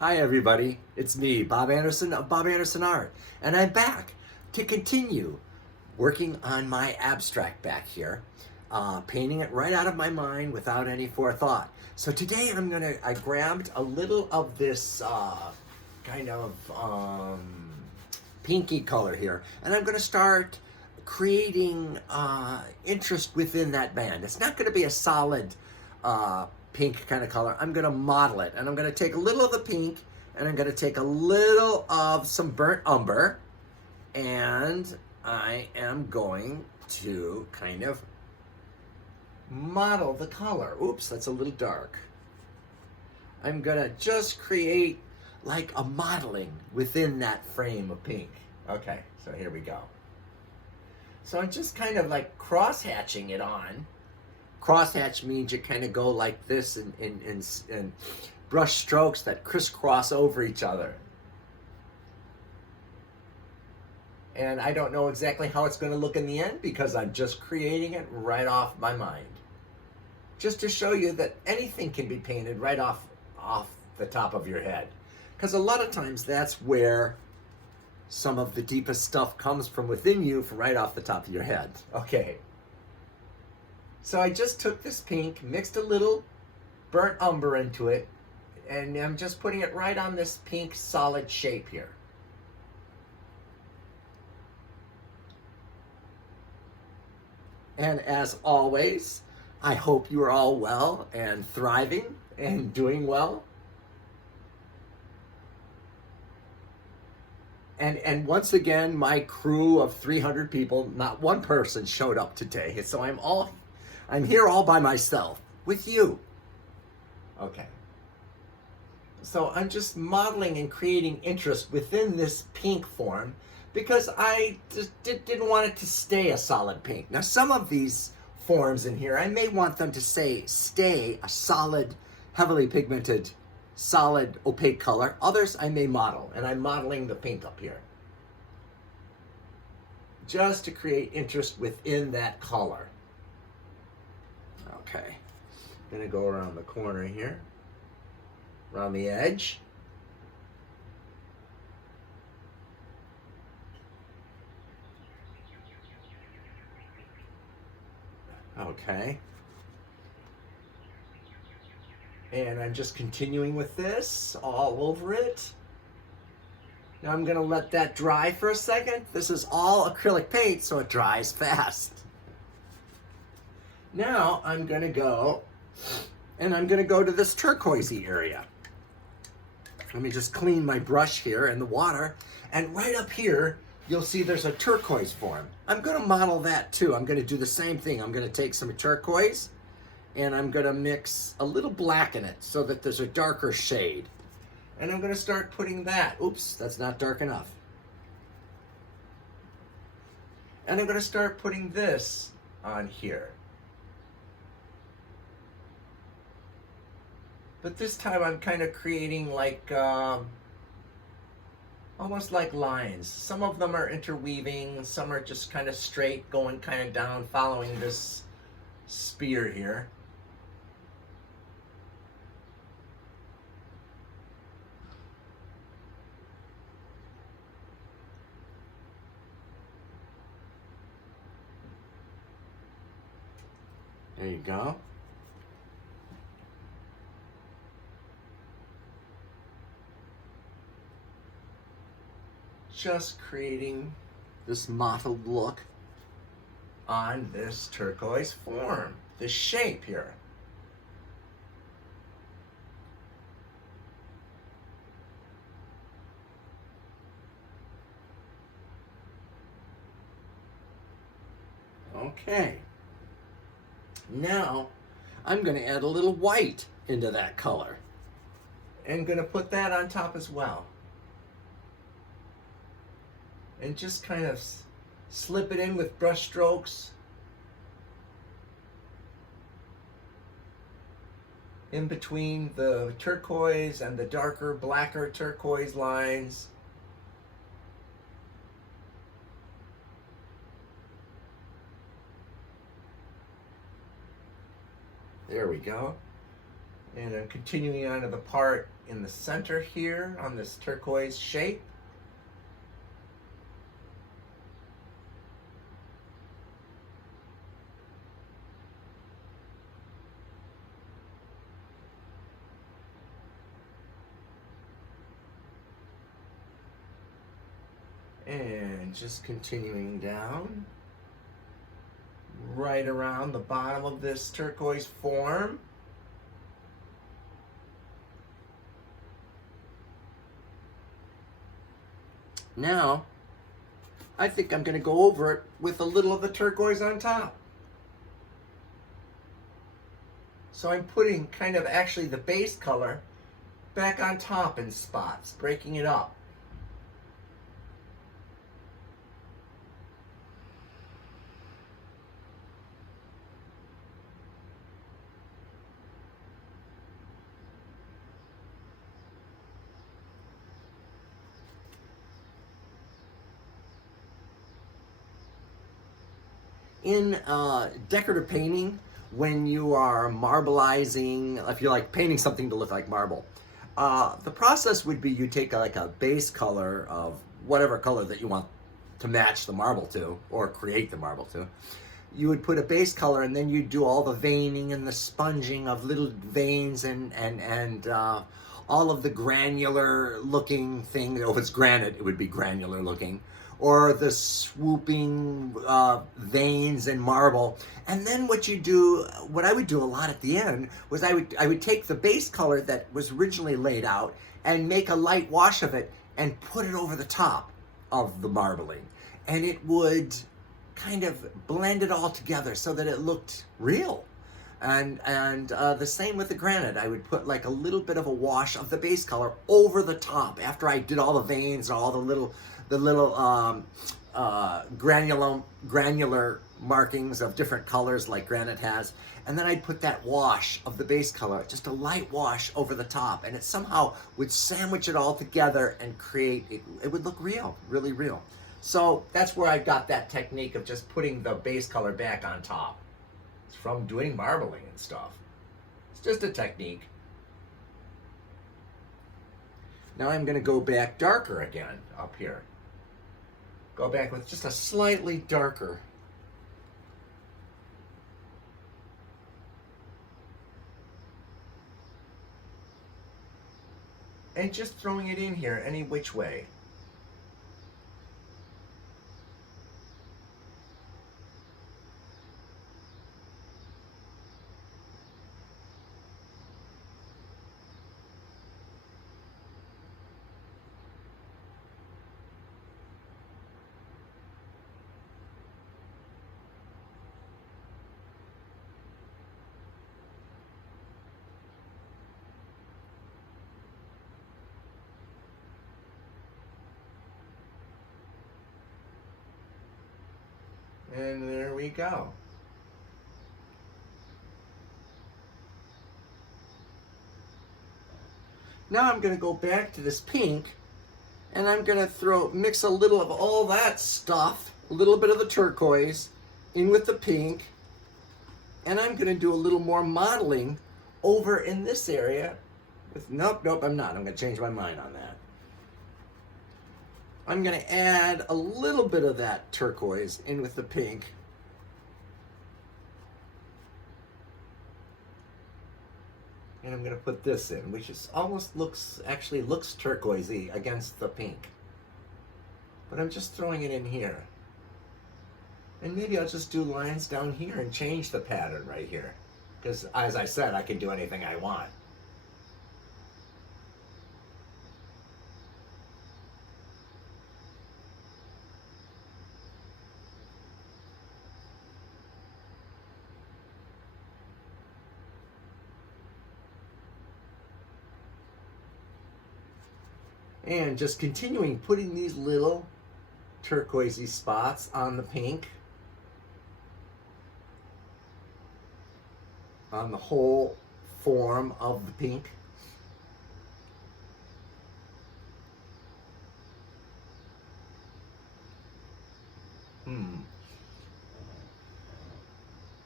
Hi everybody, it's me, Bob Anderson of Bob Anderson Art, and I'm back to continue working on my abstract back here, painting it right out of my mind without any forethought. So today I grabbed a little of this kind of pinky color here, and I'm gonna start creating interest within that band. It's not gonna be a solid pink kind of color. I'm gonna model it, and I'm gonna take a little of the pink, and I'm gonna take a little of some burnt umber, and I am going to kind of model the color. Oops, that's a little dark. I'm gonna just create like a modeling within that frame of pink. Okay, so here we go. So I'm just kind of like cross-hatching it on. Crosshatch means you kind of go like this in brush strokes that crisscross over each other. And I don't know exactly how it's going to look in the end because I'm just creating it right off my mind. Just to show you that anything can be painted right off the top of your head. Because a lot of times that's where some of the deepest stuff comes from within you, from right off the top of your head. Okay. So I just took this pink, mixed a little burnt umber into it, and I'm just putting it right on this pink solid shape here. And as always, I hope you are all well and thriving and doing well. And once again, my crew of 300 people, not one person showed up today. So I'm here all by myself with you. Okay. So I'm just modeling and creating interest within this pink form because I just didn't want it to stay a solid pink. Now some of these forms in here, I may want them to stay a solid, heavily pigmented, solid, opaque color. Others I may model, and I'm modeling the pink up here. Just to create interest within that color. Okay, gonna go around the corner here, around the edge. Okay. And I'm just continuing with this all over it. Now I'm gonna let that dry for a second. This is all acrylic paint, so it dries fast. Now I'm gonna go to this turquoisey area. Let me just clean my brush here in the water. And right up here, you'll see there's a turquoise form. I'm gonna model that too. I'm gonna do the same thing. I'm gonna take some turquoise and I'm gonna mix a little black in it so that there's a darker shade. And I'm gonna start putting that. Oops, that's not dark enough. And I'm gonna start putting this on here. But this time I'm kind of creating like, almost like lines. Some of them are interweaving, some are just kind of straight, going kind of down, following this spear here. There you go. Just creating this mottled look on this turquoise form, this shape here. Okay. Now I'm going to add a little white into that color and going to put that on top as well. And just kind of slip it in with brush strokes in between the turquoise and the darker, blacker turquoise lines. There we go. And I'm continuing on to the part in the center here on this turquoise shape. And just continuing down right around the bottom of this turquoise form. Now, I think I'm going to go over it with a little of the turquoise on top. So I'm putting kind of actually the base color back on top in spots, breaking it up. In decorative painting, when you are marbleizing, if you're like painting something to look like marble, the process would be you take like a base color of whatever color that you want to match the marble to, or create the marble to. You would put a base color, and then you'd do all the veining and the sponging of little veins and all of the granular looking things. If it's granite, it would be granular looking, or the swooping veins and marble. And then what I would do a lot at the end was I would take the base color that was originally laid out and make a light wash of it and put it over the top of the marbling, and it would kind of blend it all together so that it looked real. And the same with the granite. I would put like a little bit of a wash of the base color over the top after I did all the veins and all the little granular markings of different colors like granite has. And then I'd put that wash of the base color, just a light wash over the top, and it somehow would sandwich it all together and create, it would look real, really real. So that's where I got that technique of just putting the base color back on top. It's from doing marbling and stuff. It's just a technique. Now I'm going to go back darker again up here. Go back with just a slightly darker. And just throwing it in here any which way. And there we go. Now I'm going to go back to this pink, and I'm going to mix a little of all that stuff, a little bit of the turquoise in with the pink, and I'm going to do a little more modeling over in this area. Nope, I'm not. I'm going to change my mind on that. I'm going to add a little bit of that turquoise in with the pink. And I'm going to put this in, which is actually looks turquoisey against the pink. But I'm just throwing it in here. And maybe I'll just do lines down here and change the pattern right here. Because as I said, I can do anything I want. And just continuing putting these little turquoisey spots on the pink, on the whole form of the pink.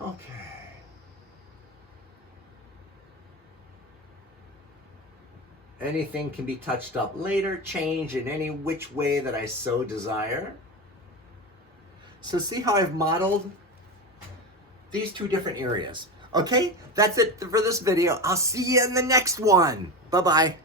Okay. Anything can be touched up later, changed in any which way that I so desire. So see how I've modeled these two different areas. Okay, that's it for this video. I'll see you in the next one. Bye-bye.